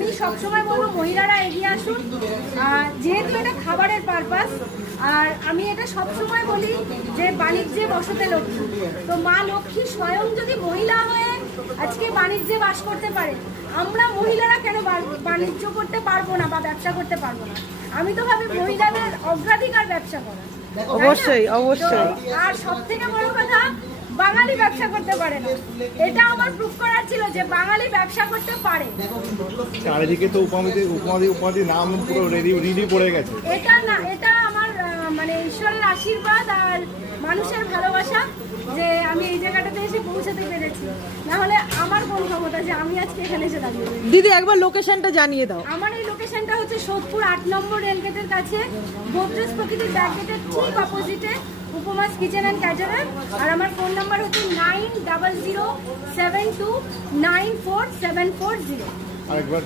আমি সবসময় বলবো মহিলারা এগিয়ে আসুন, যেহেতু এটা খাবারের পারপাস। আর আমি এটা সবসময় বলি যে বাণিজ্যে বসতে লক্ষ্মী, তো মা লক্ষ্মী স্বয়ং যদি মহিলা হয়ে আজকে বাণিজ্যে বাস করতে পারে, আমরা মহিলারা কেন বাণিজ্য করতে পারবো না বা ব্যবসা করতে পারবো না? আমি তো ভাবি মহিলাদের অগ্রাধিকার ব্যবসা করা। অবশ্যই অবশ্যই। আর সব থেকে বড় কথা, বাঙালি ব্যবসা করতে পারে না, এটা আমার প্রুফ করার ছিল যে বাঙালি ব্যবসা করতে পারে। চারিদিকে তো উপাধি নাম পুরো রেডি পড়ে গেছে। এটা না, এটা আমার মানে ঈশ্বরের আশীর্বাদ আর মানুষের ভালোবাসা যে আমি এই জায়গাটাতে এসে পৌঁছাতে পেরেছি। না হলে আমার কোন ক্ষমতা যে আমি আজকে এখানে এসে দাঁড়িয়ে রয়েছি। দিদি একবার লোকেশনটা জানিয়ে দাও। আমার এই লোকেশনটা হচ্ছে সোদপুর 8 নম্বর রেলগেটের কাছে, গোদরেজ প্রকৃতির ব্যাকগেটের ঠিক অপোজিটে, উপমাস কিচেন অ্যান্ড ক্যাটারার। আর আমার ফোন নাম্বার হচ্ছে 9007294740। আরেকবার